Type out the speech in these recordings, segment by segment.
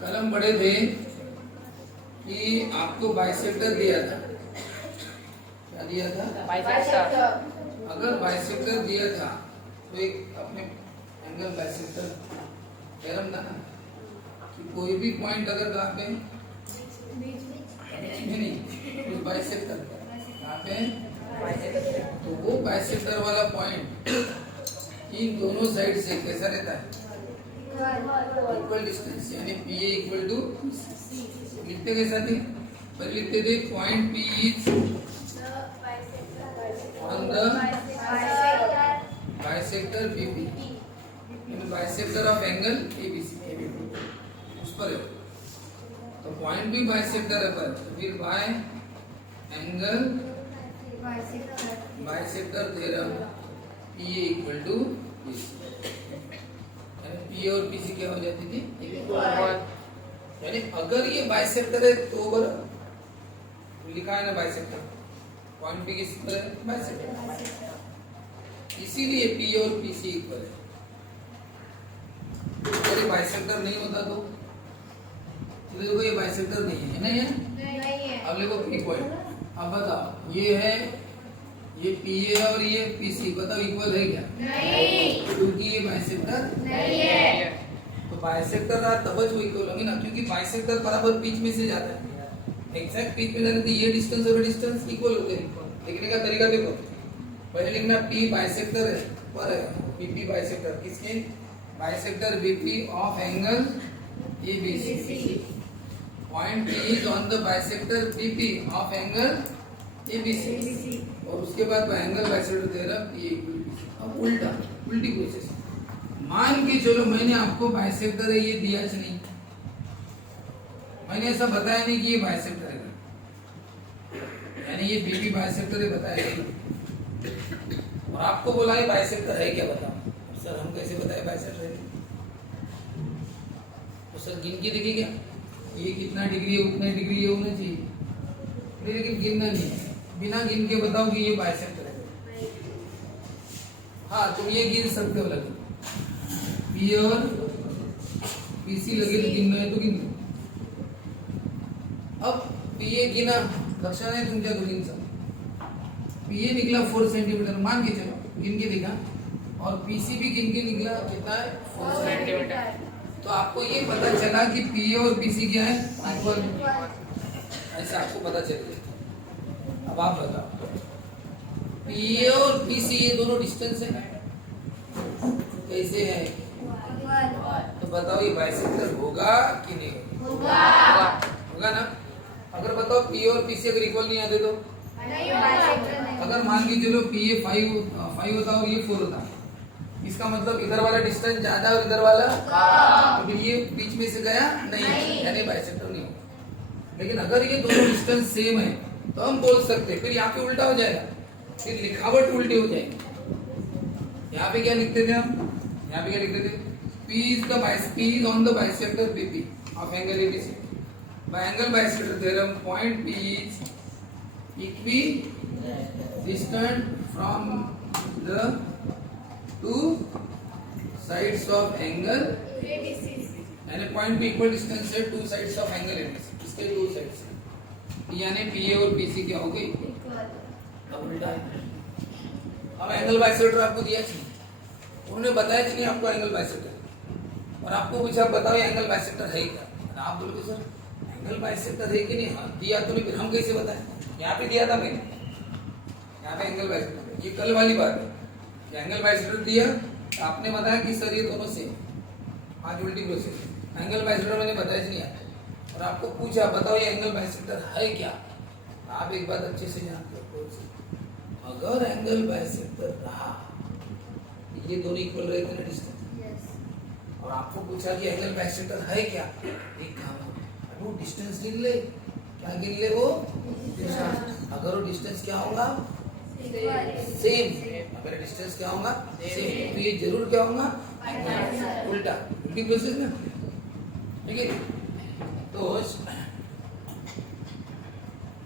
कल हम पढ़े थे कि आपको बाइसेक्टर दिया था। क्या दिया था? बाइसेक्टर। अगर बाइसेक्टर दिया था तो एक अपने एंगल बाइसेक्टर थ्योरम था ना कि कोई भी पॉइंट अगर कहाँ पे नहीं उस बाइसेक्टर कहाँ पे, तो वो बाइसेक्टर वाला पॉइंट इन दोनों साइड से कैसा रहता है? इक्वल डिस्टेंस, यानी पी ए इक्वल टू लिखते कैसा थे? पहले लिखते थे point P is on the bisector BP, यानी बाइसेक्टर ऑफ एंगल एबीसी, उस पर है। तो पॉइंट भी बाइसेक्टर है पर, तो फिर by angle bisector theorem P A equal to BC, P और पीसी क्या हो जाती थी? यानी अगर ये बाइसेक्टर है तो बराबर लिखा है ना बाइसेक्टर, पॉइंट पी किस पर है? बाइसेक्टर, इसीलिए पी और पीसी इक्वल है। अगर ये बाइसेक्टर नहीं होता तो देखो ये बाइसेक्टर नहीं है, नहीं है? अब देखो पी पॉइंट, अब बताओ ये है, ये पी ए और ये पीसी, बताओ इक्वल है क्या? नहीं, क्योंकि ये बाइसेक्टर नहीं है। तो बाइसेक्टर रहा तब वो इक्वल होंगे ना, क्योंकि बाइसेक्टर बराबर बीच में से जाता है, एग्जैक्ट बीच में जाने तो ये डिस्टेंस और डिस्टेंस इक्वल होते हैं। लिखने का तरीका देखो, पहले लिखना पी बाइसेक्टर है पर बीपी बाइसेक्टर किसके? Bisector BP of angle ABC, point P is on the bisector BP of angle ABC, और उसके बाद एंगल बाइसेक्टर थ्योरम ये अब उल्टी प्रोसेस। मान के चलो मैंने आपको बाइसेक्टर है ये दिया नहीं, मैंने ऐसा बताया नहीं कि ये बाइसेक्टर है, यानी ये बीपी बाइसेक्टर है बताया नहीं, और आपको बोला है बाइसेक्टर है क्या बताओ। सर हम कैसे बताए बाइसेक्टर है? तो सर गिन के देखिए क्या ये कितना डिग्री है, उतना डिग्री ये होना चाहिए, लेकिन गिनना नहीं है, बिना गिन के बताओ कि ये बाइसेक्टर है। हाँ तुम ये गिन सकते हो, लगे पी और पीसी लगे तो गिनना है तो गिन लो। अब पीए गिना लक्षण है तुमच्या दोघींचा, पीए निकला 4 सेंटीमीटर मान के चलो, गिन के देखा, और पीसी भी गिन के निकला कितना है? 4 सेंटीमीटर। तो आपको ये पता चला कि पीए और पीसी क्या है? इक्वल, ऐसा आपको पता चल गया। अब आप बताओ पीए और पीसी ये दोनों डिस्टेंस है, कैसे है? तो बताओ ये बाइसेक्टर होगा कि नहीं होगा? होगा ना। अगर बताओ पी और पीसी अगर इक्वल नहीं आते तो अगर मान के चलो पी ए 5 होता और ये 4 होता, इसका मतलब इधर वाला डिस्टेंस ज्यादा और इधर वाला, तो फिर ये बीच में से गया नहीं, यानी बाइसेक्टर नहीं होगा। लेकिन अगर ये दोनों डिस्टेंस सेम है तो हम बोल सकते हैं, फिर यहाँ पे उल्टा हो जाएगा, फिर लिखावट उल्टी हो जाएगी। यहाँ पे क्या लिखते थे हम? यहाँ पे क्या लिखते थे? P is on the bisector BP of angle ABC. By angle bisector theorem, point P is equidistant from the two sides of angle ABC. यानी point P equal distance है two sides of angle ABC. इसके two sides हैं, यानी PA और PC क्या हो गई? अब उल्टा है। अब एंगल बाइसेक्टर आपको दिया चाहिए, उन्होंने बताया कि नहीं आपको एंगल बाइसेक्टर, और आपको पूछा बताओ ये एंगल बाइसेक्टर है क्या? आप बोलोगे सर एंगल बाइसेक्टर है कि नहीं? हाँ दिया तो नहीं, फिर हम कैसे बताएं? यहाँ पे दिया था मैंने, यहाँ पे एंगल बाइसेक्टर, ये कल वाली बात है, एंगल बाइसेक्टर दिया तो आपने बताया कि सर ये दोनों सेम। आज उल्टी प्रोसेस, एंगल बाइसेक्टर मैंने बताया नहीं आता, और आपको पूछा बताओ ये एंगल बाइसेक्टर है क्या? आप एक बात अच्छे से जानते हो, अगर एंगल बाइसेक्टर रहा, ये दोनों इक्वल रहते ना डिस्टेंस, और आपको पूछा कि एंगल बाइसेक्टर है क्या? एक काम करो, वो डिस्टेंस गिन ले। क्या गिन ले? वो डिस्टेंस। अगर वो डिस्टेंस क्या होगा? सेम। अगर डिस्टेंस क्या होगा? सेम, तो ये जरूर क्या होगा? उल्टा, उल्टी प्रोसेस ना, ठीक है? तो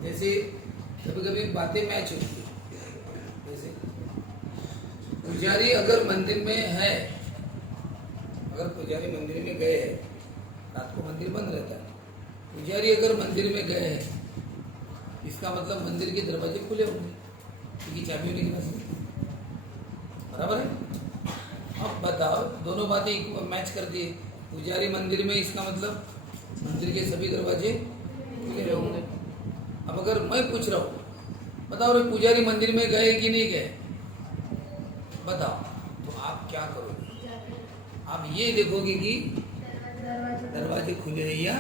जैसे कभी-कभी बातें मैच होती है, जैसे पुजारी अगर मंदिर में है, अगर पुजारी मंदिर में गए हैं रात को मंदिर बंद रहता है। पुजारी अगर मंदिर में गए हैं, इसका मतलब मंदिर के दरवाजे खुले होंगे, क्योंकि चाबी होने के पास, बराबर है। अब बताओ, दोनों बातें मैच कर दिए। पुजारी मंदिर में, इसका मतलब मंदिर के सभी दरवाजे खुले होंगे। अब अगर मैं पूछ रहा हूँ, बताओ रे पुजारी मंदिर में गए कि नहीं गए, बताओ, तो आप क्या करोगे? आप ये देखोगे कि दरवाजे खुले हैं या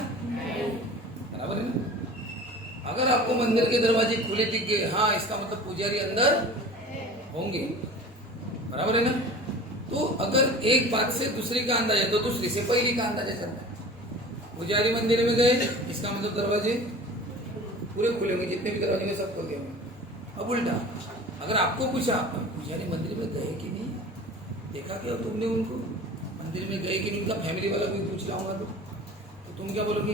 बराबर है ना। अगर आपको मंदिर के दरवाजे खुले दिख गए, हाँ, इसका मतलब पुजारी अंदर होंगे, बराबर है ना। तो अगर एक बात से दूसरी का अंदाजा, तो दूसरी से पहली का अंदाजा चलता है। पुजारी मंदिर में गए, इसका मतलब दरवाजे पूरे खुले होंगे, जितने भी दरवाजे में सब खुले होंगे। अब उल्टा, अगर आपको पूछा पुजारी मंदिर में गए कि नहीं, देखा क्या तुमने उनको मंदिर में गए कि नहीं, उनका फैमिली वाला भी पूछ लाऊंगा तो तुम क्या बोलोगे?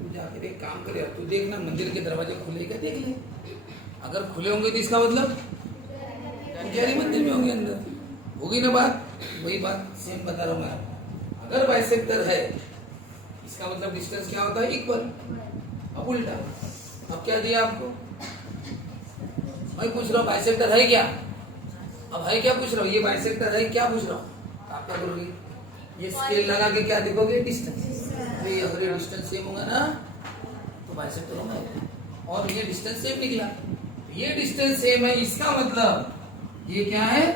तू जाकर एक काम कर यार, तू देखना मंदिर के दरवाजे खुले क्या, देख ले। अगर खुले होंगे तो इसका मतलब पुजारी मंदिर में होंगे, अंदर होगी ना बात। वही बात सेम बता रहा हूँ मैं। अगर बाइसेक्टर है, इसका मतलब डिस्टेंस क्या होता है? इक्वल। अब उल्टा, अब क्या दिया आपको? मैं पूछ रहा हूँ बाइसेक्टर है क्या? अब है क्या पूछ रहा हूँ, ये बाइसेक्टर है क्या पूछ रहा हूँ। आप क्या करोगे? ये स्केल लगा के क्या देखोगे? डिस्टेंस। अगर ये डिस्टेंस सेम होगा ना तो बाइसेक्टर होगा, और ये डिस्टेंस सेम निकला, ये डिस्टेंस सेम है, इसका मतलब ये क्या है?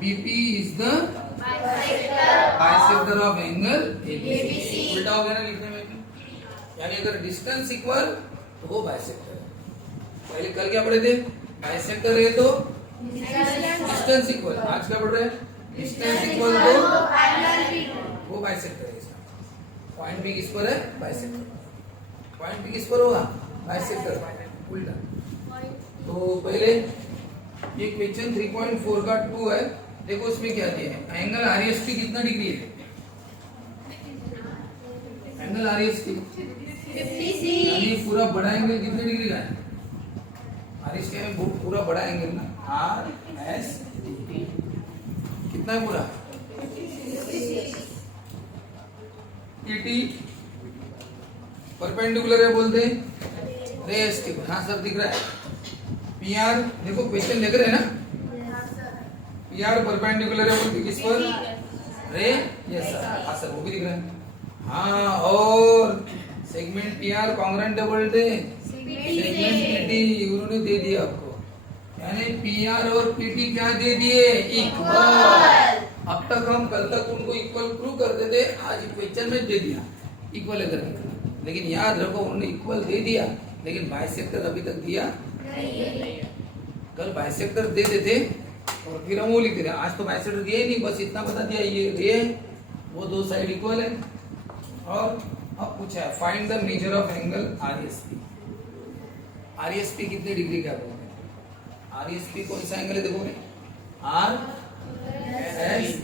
BP is the bisector of angle ABC. उल्टा हो गया ना लिखने में, यानी अगर डिस्टेंस इक्वल तो वो बाइसेक्टर है। पहले कल क्या पढ़े थे? बाइसेक्टर है तो डिस्टेंस इक्वल। आज क्या पढ़ रहे हैं? डिस्टेंस इक्वल तो वो बाइसेक्टर है। इसका पॉइंट भी किस पर है? बाइसेक्टर। पॉइंट भी किस पर होगा? बाइसेक्टर। उल्टा। तो पहले ये क्वेश्चन 3.4 का 2 है। देखो उसमें क्या दिया है, एंगल आरएसटी कितना डिग्री है? एंगल आरएसटी 50 यानी पूरा बड़ा एंगल कितने डिग्री का है? आरएसटी में बहुत पूरा बड़ा एंगल ना, आर एस टी कितना है पूरा? ईटी परपेंडिकुलर है बोलते हैं, रे एस टी। हाँ सर दिख रहा है। पीआर देखो क्वेश्चन देख रहे हैं ना, पीआर परपेंडिकुलर है बोलते किस पर? रे, यस सर, हाँ सर वो भी दिख रहा है। हाँ, और सेगमेंट पीआर कांग्रेंट है बोलते सेगमेंट पीटी उन्होंने दे दिया आपको, यानी पीआर और पीटी क्या दे दिए? इक्वल। अब तक हम कल तक उनको इक्वल प्रूव करते थे, आज क्वेश्चन में दे दिया इक्वल है करके। लेकिन याद रखो उन्होंने इक्वल दे दिया, लेकिन बाइसेक्टर अभी तक दिया नहीं। कल बाइसेक्टर दे देते और फिर हम वो लिखते थे। आज तो बाइसेक्टर दिया ही नहीं, बस इतना बता दिया ये रे वो दो साइड इक्वल है। और अब पूछा है find the measure of angle RSP. RSP कितने डिग्री का बोलते हैं? आरएसपी कौन सा एंगल है? देखो आर एस,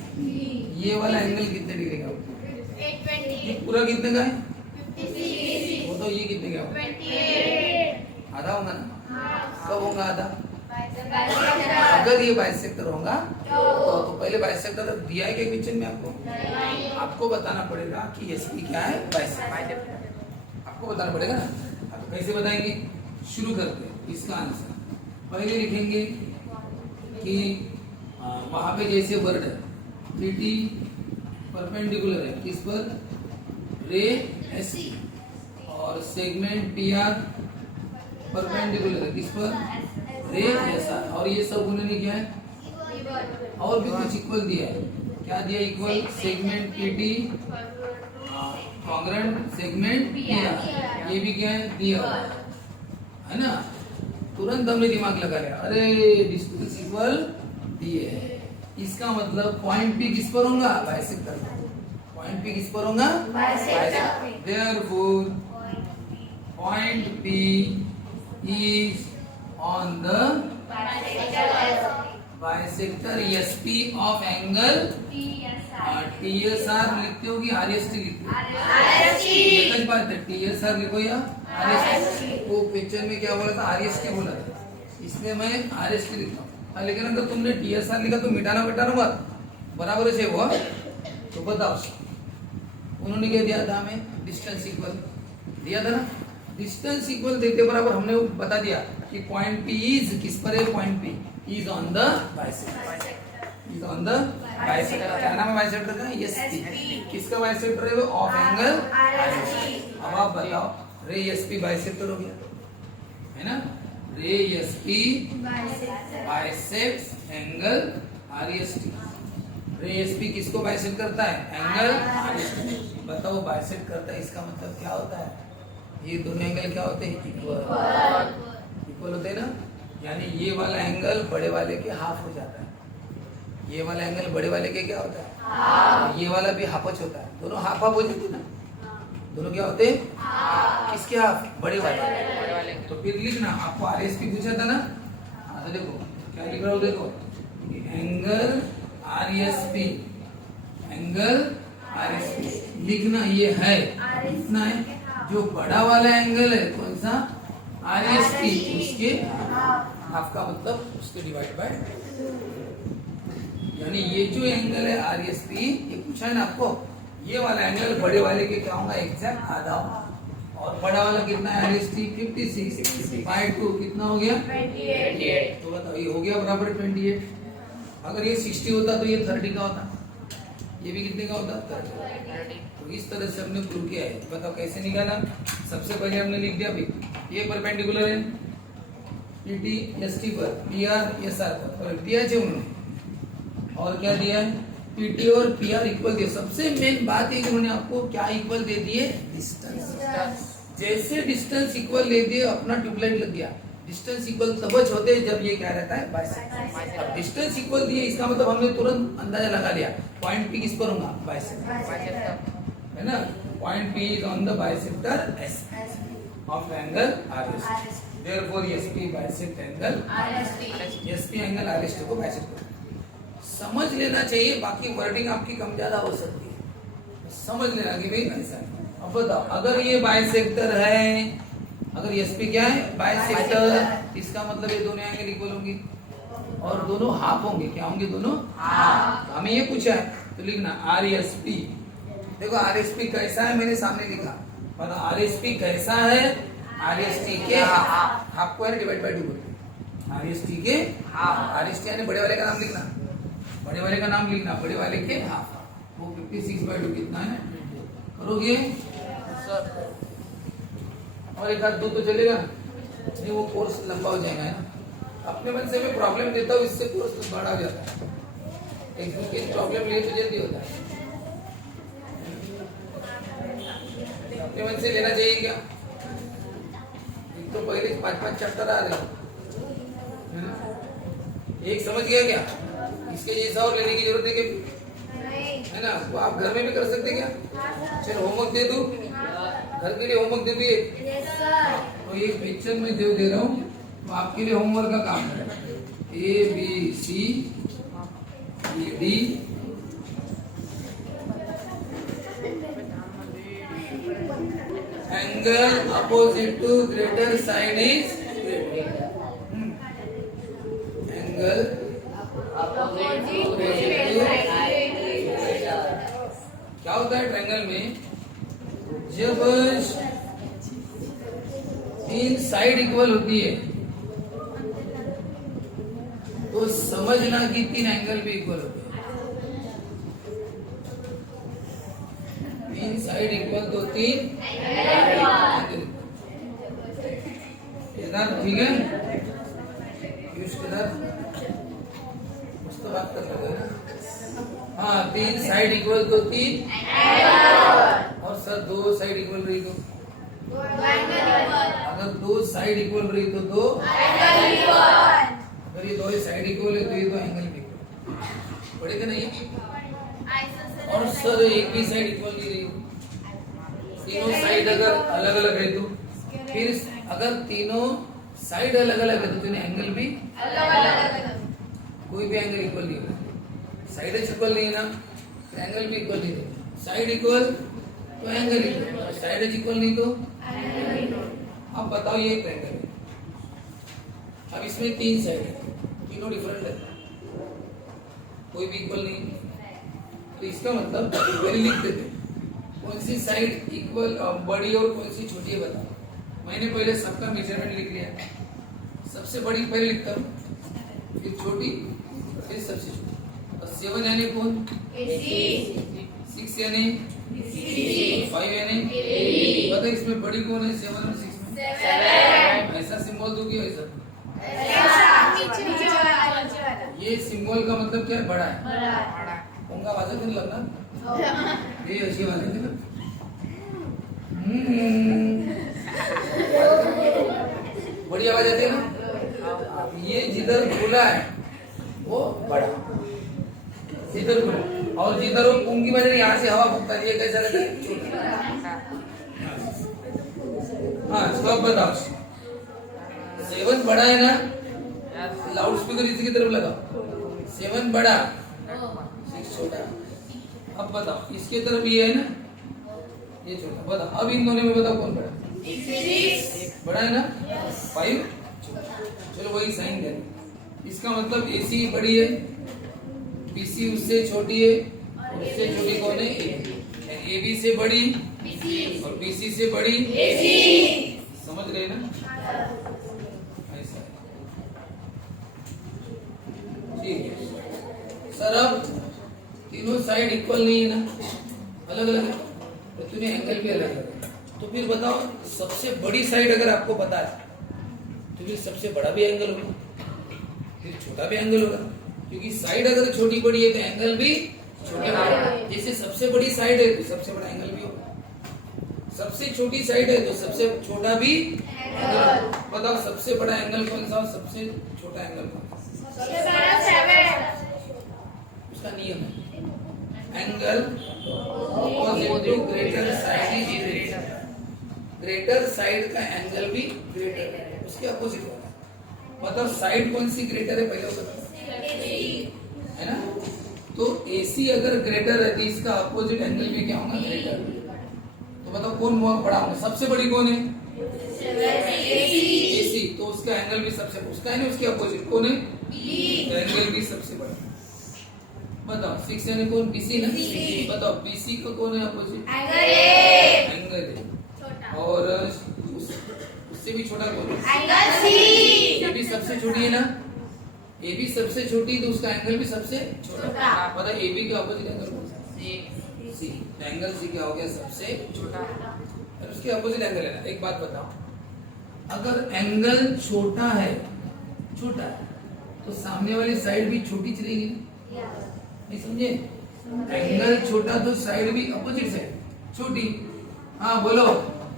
ये वाला एंगल कितने डिग्री का होता है? ये पूरा कितने का है? वो तो ये कितने का होगा? आधा होगा ना? कब होगा आधा? अगर ये बाइसेक्टर होगा तो पहले बाइसेक्टर दिया है क्या क्वेश्चन में आपको? आपको बताना पड़ेगा कि एसपी क्या है, बाइसेक्टर आपको बताना पड़ेगा ना। अब कैसे बताएंगे? शुरू करते हैं इसका आंसर। पहले लिखेंगे कि वहां पे जैसे वर्ड है पीटी परपेंडिकुलर है किस पर? रे एस, और सेगमेंट पीआर परपेंडिकुलर है किस पर? रे एस आर। और ये सब उन्होंने क्या है? और भी कुछ इक्वल दिया है। क्या दिया equal? Segment PT congruent segment PR, ये भी क्या है? दिया है ना। तुरंत हमने दिमाग लगा लिया, अरे डिस्टेंस इक्वल दिए है, इसका मतलब पॉइंट पी किस पर होगा? बाइसेक्टर। पॉइंट पी किस पर होगा? Bisector. Therefore point P is on the bisector SP of angle TSR. लिखते हो कि आरएसटी लिखते हो? एक ही बात है, टीएसआर लिखो या आरएसटी। वो क्वेश्चन में क्या बोला था? आरएसटी बोला था, इसलिए मैं आरएसटी लिखता हूँ। लेकिन अगर तुमने टीएसआर लिखा तो मिटाना मत, बराबर है वो। तो बताओ उन्होंने क्या दिया था हमें, डिस्टेंस इक्वल दिया था ना। डिस्टेंस इक्वल देते बराबर हमने वो बता दिया कि पॉइंट पी इज किस पर है, point P is on the bisector, is on the bisector. क्या नाम है बाइसेक्टर का, एसपी। किसका बाइसेक्टर है वो, ऑफ एंगल आरएसटी। अब आप बताओ, रे एसपी बाइसेक्टर हो गया है ना, रे एसपी बाइसेक्ट्स एंगल आरएसटी। रे एसपी किसको बाइसेक्ट करता है, एंगल आरएसटी। बताओ बाइसेक्ट करता है, इसका मतलब क्या होता है, ये दोनों एंगल क्या होते हैं, इक्वल होते हैं ना। यानी ये वाला एंगल बड़े वाले के हाफ हो जाता है, ये वाला एंगल बड़े वाले के क्या होता है, ये वाला भी हाफच होता है, दोनों हाफ हाफ हो जाते हैं ना, दोनों क्या होते हैं, किसके हाफ, बड़े वाले। तो फिर लिखना, आपको आरएसपी पूछा था ना, तो देखो क्या लिख रहा हूँ, देखो एंगल आरएसपी, एंगल आरएसपी लिखना, ये है कितना है, जो बड़ा वाला एंगल है कौन सा, आरएसपी, उसके हाफ का मतलब उसके डिवाइड बाय, यानी ये जो एंगल है आरएसपी, ये पूछा है ना आपको, ये वाला एंगल बड़े वाले के क्या होगा, एग्जैक्ट आधा होगा। और बड़ा वाला कितना है, आरएसटी 56 बाय 2 कितना हो गया, 28। तो बताओ ये हो गया बराबर 28। अगर ये 60 होता तो ये 30 का होता, ये भी कितने का होता, 30। तो इस तरह से हमने प्रूव किया है। बताओ कैसे निकाला, सबसे पहले हमने लिख दिया भाई, ये परपेंडिकुलर है पीटी एसटी पर, पीआर एसआर पर दिया है उन्होंने, और क्या दिया है, पीटी और पीआर इक्वल दिए। सबसे मेन बात है कि उन्होंने आपको क्या इक्वल दे दिए, डिस्टेंस। जैसे डिस्टेंस इक्वल ले दिए, अपना ट्यूबलाइट लग गया। डिस्टेंस इक्वल तबच होते हैं जब ये क्या रहता है, बाइसेक्टर। अब डिस्टेंस इक्वल दिए, इसका मतलब हमने तुरंत अंदाजा लगा लिया, पॉइंट पी किस पर होगा, बाइसेक्टर है ना, point P is on the bisector S of angle RST, therefore SP bisect angle RST, SP angle RST को बाइसेक्ट करता है। समझ लेना चाहिए, बाकी वर्डिंग आपकी कम ज्यादा हो सकती है, समझ लेना कि भाई ऐसा है। अब बताओ, अगर ये बाइसेक्टर है, अगर एसपी क्या है, बाइसेक्टर, इसका मतलब ये दोनों एंगल इक्वल होंगे और दोनों हाफ होंगे, क्या होंगे, दोनों हाफ। हमें ये पूछा है तो लिखना आरएसपी। देखो आरएसपी कैसा है, मैंने सामने लिखा, मतलब आरएसपी कैसा है, आरएसटी के हाफ को डिवाइड बाय 2 बोलते हैं, आरएसटी के हाफ। आरएसटी यानी बड़े वाले का नाम लिखना, बड़े वाले का नाम लिखना, बड़े वाले के हाफ। वो 56/2 कितना है, करोगे सर, और एक आध 2 तो चलेगा नहीं, वो कोर्स लंबा हो जाएगा है ना। अपने मन से मैं प्रॉब्लम देता हूँ, इससे कोर्स बड़ा हो जाता है, एक प्रॉब्लम लिए तो जल्दी होता है। अपने मन से लेना चाहिए क्या, एक तो पहले 5-5 चैप्टर आ रहे हैं ना, एक समझ गया क्या, इसके जैसा और लेने की जरूरत है कि है ना, वो आप घर में भी कर सकते क्या। चलो होमवर्क दे दूं, घर के लिए होमवर्क दे दिए, तो ये पिक्चर में दे रहा हूँ, तो आपके लिए होमवर्क का काम है, ABCD angle opposite to greater side is angle opposite to क्या होता है ट्रायंगल में, जब 3 साइड इक्वल होती है तो समझना कि 3 एंगल भी इक्वल होते हैं। 3 साइड इक्वल तो 3 एंगल, ठीक है, कुछ तो बात कर रहे हैं। हाँ, 3 साइड इक्वल तो 3 और सर 2 साइड इक्वल रही तो, अगर 2 साइड इक्वल रही तो 2 अगर ये 2 साइड इक्वल है तो ये 2 एंगल भी इक्वल पड़ेगा नहीं। और सर एक भी साइड इक्वल नहीं रही, तीनों साइड अगर अलग अलग है तो, फिर अगर तीनों साइड अलग अलग है तो तीनों एंगल भी अलग अलग, कोई भी एंगल इक्वल नहीं है। साइड इक्वल नहीं है ना, तो एंगल भी इक्वल नहीं है। साइड इक्वल तो एंगल इक्वल, साइड इक्वल नहीं तो अब बताओ ये एक एंगल है, अब इसमें 3 साइड है, तीनों डिफरेंट है, कोई भी इक्वल नहीं, तो इसका मतलब पहले लिख देते कौन सी साइड इक्वल बड़ी और कौन सी छोटी है बताओ। मैंने पहले सबका मेजरमेंट लिख लिया, सबसे बड़ी पहले लिखता हूँ, फिर छोटी, फिर सबसे छोटी। और 7 यानी कौन, 6 यानी, 5 यानी, पता इसमें बड़ी कौन है 7 और 6 में? ऐसा सिंबल दूंगी वैसा। ये सिंबल का मतलब क्या है, बड़ा है। उनका आवाज नहीं लगना, ये अच्छी आवाज है ना। बड़ी आवाज आती है ना। ये जिधर खुला है वो बड़ा, जिधर खुला, और जिधर वो पुंग की वजह यहाँ से हवा फूकता है, ये कैसा रहता है, छोटा। हाँ स्टॉप बताओ। 7 बड़ा है ना, लाउड स्पीकर इसी की तरफ लगाओ। 7 बड़ा, 6 छोटा। अब बताओ इसके तरफ ये है ना, ये छोटा। बताओ अब इन दोनों में बताओ कौन बड़ा, बड़ा है ना, 5 छोटा। चलो वही साइन करें। इसका मतलब AC बड़ी है, BC उससे छोटी है, उससे छोटी कौन है, AB से बड़ी और BC से बड़ी AC। समझ रहे ना, ऐसा ठीक है सर। अब तीनों साइड इक्वल नहीं है ना, अलग अलग है, तो तूने एंगल भी अलग है। तो फिर बताओ सबसे बड़ी साइड अगर आपको पता है तो फिर सबसे बड़ा भी एंगल होगा, फिर छोटा भी एंगल होगा, क्योंकि साइड अगर छोटी बड़ी है तो एंगल भी छोटा बड़ा। जैसे सबसे बड़ी साइड है तो सबसे बड़ा एंगल भी होगा, सबसे छोटी साइड है तो सबसे छोटा भी एंगल। बताओ सबसे बड़ा एंगल कौन सा, सबसे छोटा एंगल कौन सा? उसका नियम है, angle opposite to greater side is greater. Greater side का एंगल भी ग्रेटर है, उसके अपोजिट होता है। मतलब साइड कौन सी ग्रेटर है पहले बताओ, है ना। तो AC अगर ग्रेटर है तो इसका अपोजिट एंगल भी क्या होगा, ग्रेटर। तो बताओ कौन बड़ा होगा, सबसे बड़ी कौन है, AC। तो उसका एंगल भी सबसे, उसका है ना, उसके अपोजिट कौन है, तो एंगल भी सबसे बड़ा। बताओ 6 यानी कौन, BC ना। बताओ BC का कौन है अपोजिट, एंगल है। और उससे भी छोटा कौन है, एंगल C। ये भी सबसे छोटी है ना, AB सबसे छोटी, तो उसका एंगल भी सबसे छोटा। पता है AB के अपोजिट एंगल कौन सा, C। एंगल C क्या हो गया, सबसे छोटा, और उसके अपोजिट एंगल है ना। एक बात बताओ, अगर एंगल छोटा है, छोटा है, तो सामने वाली साइड भी छोटी चलेगी, नहीं समझे। एंगल छोटा तो साइड भी अपोजिट साइड छोटी। हाँ बोलो,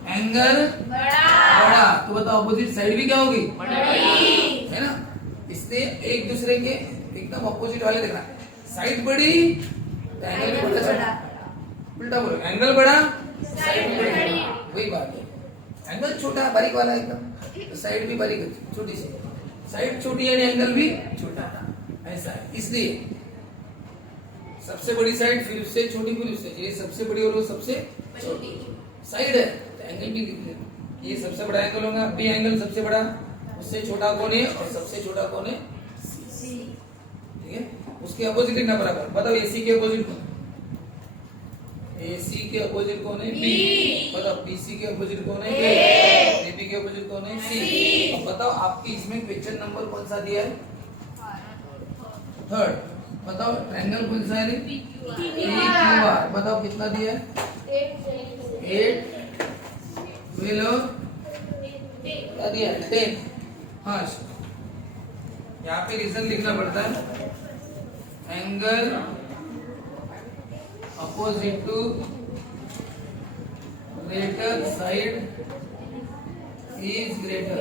एंगल बड़ा तो बताओ अपोजिट साइड भी क्या होगी, बड़ी, है ना। इसलिए एक दूसरे के एकदम अपोजिट वाले देखना, साइड बड़ी तो एंगल भी बड़ा चला, उल्टा बोलो, एंगल बड़ा साइड भी बड़ी। वही बात है, एंगल छोटा बारीक वाला एकदम, तो साइड भी बारीक छोटी सी, साइड छोटी यानी एंगल भी छोटा, ऐसा है। इसलिए सबसे बड़ी साइड, फिर उससे छोटी, फिर उससे, ये सबसे बड़ी और वो सबसे छोटी साइड है, तो एंगल भी ये सबसे बड़ा एंगल होगा। बी एंगल सबसे बड़ा, उससे छोटा कौन है और सबसे छोटा कौन है, C। ठीक है, उसके अपोजिट लिखना बराबर। बताओ AC के अपोजिट कौन, AC के अपोजिट कौन है, B। बताओ BC के अपोजिट कौन है, A। AB के अपोजिट कौन है, C। अब बताओ आपकी इसमें क्वेश्चन नंबर कौन सा दिया है, 3rd। बताओ ट्रायंगल कौन सा है, PQR। बताओ कितना दिया है, 8 12 क्या दिया है, 10। हाँ यहाँ पे रीजन लिखना पड़ता है, angle opposite to greater side is greater.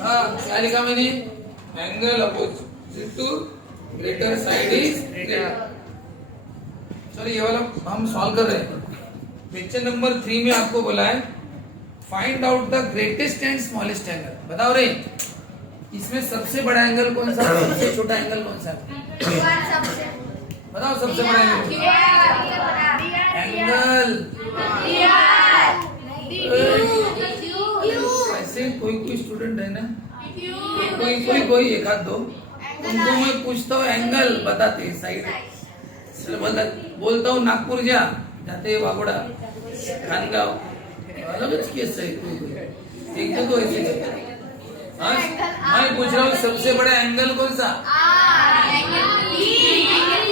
हाँ क्या लिखा मैंने, angle opposite to greater side is greater. चलो ये वाला हम सॉल्व कर रहे हैं। क्वेश्चन नंबर 3 में आपको बोला है find out the greatest and smallest angle. बताओ रे, इसमें सबसे बड़ा एंगल कौन सा है, सबसे छोटा एंगल कौन सा है, बताओ सबसे बड़ा एंगल। ऐसे कोई स्टूडेंट है ना, कोई एक आध दो, उनको मैं पूछता हूँ एंगल बताते, साइड बोलता हूँ नागपुर जा, जाते वागोड़ा खानगांव अलगच केस है एक तो ऐसे हाँ मैं पूछ रहा हूँ सबसे बड़ा एंगल कौन सा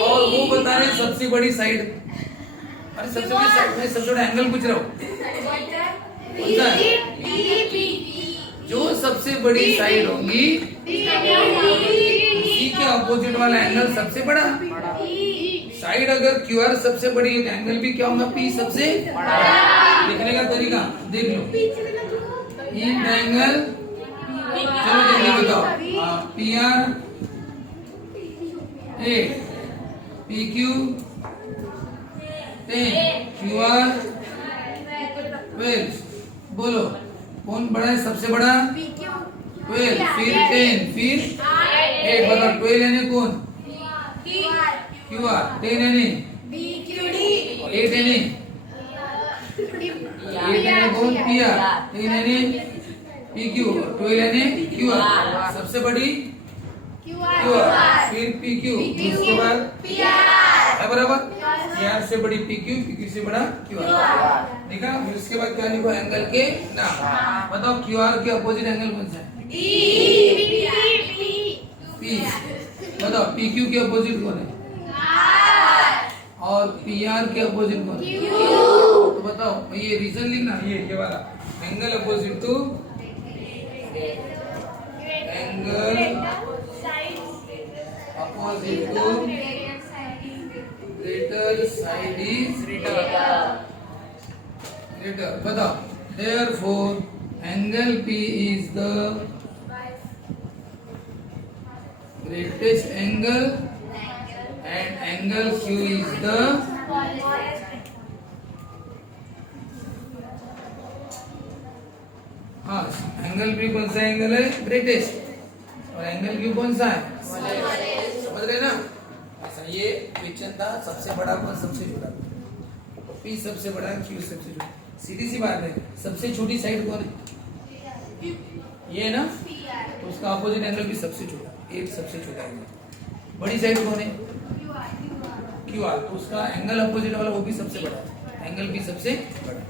और वो बता रहे सबसे बड़ी साइड अरे सबसे बड़ी साइड में सबसे बड़ा एंगल पूछ रहा हूँ कौन सा है? जो सबसे बड़ी साइड होगी उसी के अपोजिट वाला एंगल सबसे बड़ा साइड अगर क्यूआर सबसे बड़ी एंगल भी क्या होगा पी सबसे लिखने का तरीका देख लो इन एंगल चलो जल्दी बताओ P R A P Q 10 Q R 12 बोलो कौन बड़ा है सबसे बड़ा 12 फिर 10 फिर 8 बताओ 12 यानी कौन क्यू आर 10 यानी 8 यानी 8 यानी कौन पी आर 10 यानी पी क्यू 12 यानी क्यू आर सबसे बड़ी क्यू आर फिर पी क्यू उसके बाद है बराबर पी आर से बड़ी पी क्यू से बड़ा क्यू आर ठीक है फिर उसके बाद क्या लिखो एंगल के नाम बताओ क्यू आर के अपोजिट एंगल कौन सा है पी बताओ पी क्यू के अपोजिट कौन है और पी आर के अपोजिट कौन है तो बताओ ये रीजन लिखना ये वाला angle opposite to angle opposite to greater side is greater बताओ therefore angle P is the greatest angle and angle Q is the हाँ एंगल P कौन सा एंगल है ग्रेटेस्ट और एंगल Q कौन सा है समझ रहे ना ऐसा ये क्वेश्चन था सबसे बड़ा कौन सबसे छोटा पी सबसे बड़ा क्यू सबसे छोटा सीधी सी बात है सबसे छोटी साइड कौन है ये है ना तो उसका अपोजिट एंगल भी सबसे छोटा एक सबसे छोटा एंगल बड़ी साइड कौन है क्यू आर तो उसका एंगल अपोजिट वाला वो भी सबसे बड़ा एंगल भी सबसे बड़ा